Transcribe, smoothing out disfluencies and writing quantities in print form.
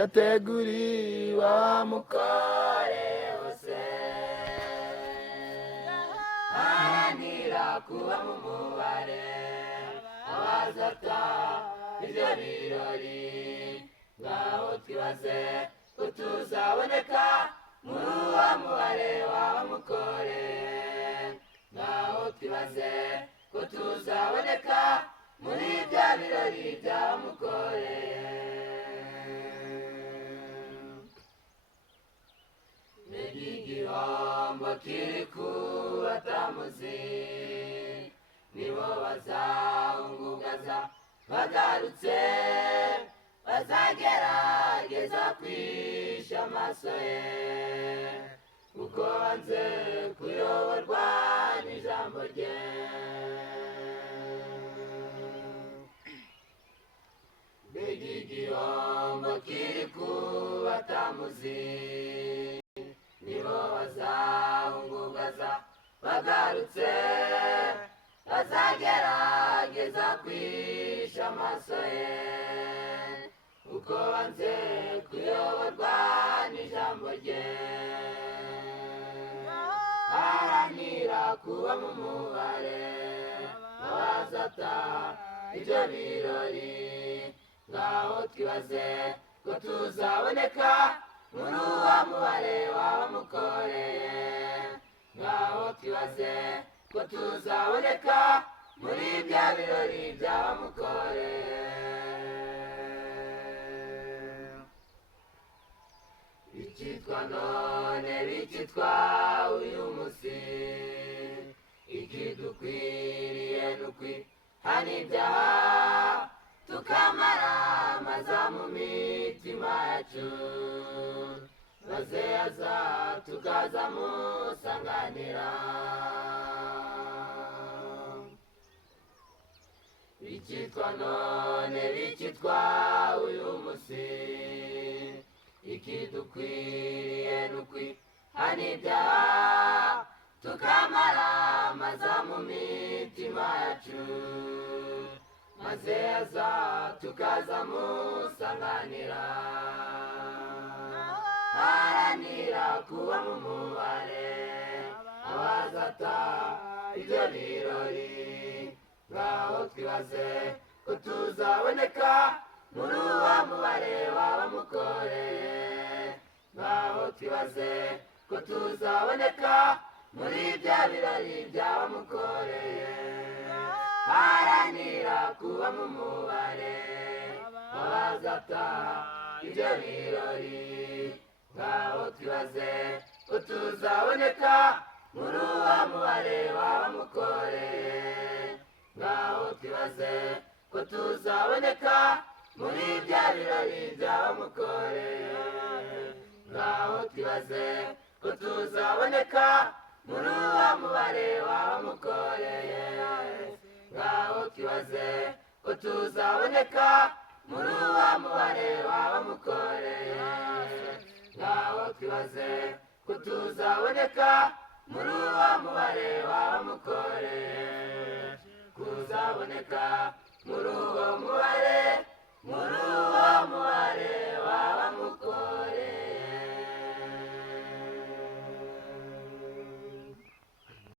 yateguriwe abamukore bose. Haranira kuba mu mubare w'abazataha ibyo birori, ngaho twibaze ko tuzaboneka muri uwo mubare w'abamukore. Ngaho twibaze ko tuzaboneka muri bya birori by'abamukore. Mbega igihombo kiri ku batamuzi, nibo bazahungugaza bagarutse, bazagerageza kwisha amaso ye, kuko banze kuyoborwa n'ijambo rye. Mbega igihombo kiri ku batamuzi, nibo bazahungugaza bagarutse, bazagerageza kwisha amaso ye, kuko banze kuyoborwa n'ijambo rye. Haranira kuba mu mubare w'abazataha ibyo birori, ngaho twibaze ko tuzaboneka muri uwo mubare w'abamukoreye. Ngaho twibaze ko tuzaboneka muri bya birori by'abamukoreye. Bikitwa none bikitwa uyu munsi, ikidukwiriye n'ukwihana ibyaha, tukamara amaza mu mitima yacu, maze aza tukaza musanganira. Bikitwa none bikitwa uyu munsi, ikidukwiriye n'ukwihana ibyaha, tukamara amaza mu mitima yacu, maze aza tukaza musanganira. Haranira kuba mu mubare w'abazataha ibyo birori, ngaho twibaze ko tuzaboneka muri uwo mubare w'abamukoreye. Ngaho twibaze ko tuzaboneka muri bya birori by'abamukoreye. Haranira kuba mu mubare w'abazataha ibyo birori, ngaho twibaze ko tuzaboneka muri uwo mubare w'abamukoreye. Ngaho twibaze ko tuzaboneka muri bya birori by'abamukoreye. Ngaho twibaze ko tuzaboneka muri uwo mubare w'abamukoreye. Ngaho twibaze ko tuzaboneka muri uwo mubare w'abamukoreye. Ngaho twibaze ko tuzaboneka muri uwo mubare w'abamukoreye. Kuzaboneka muri uwo mubare, muri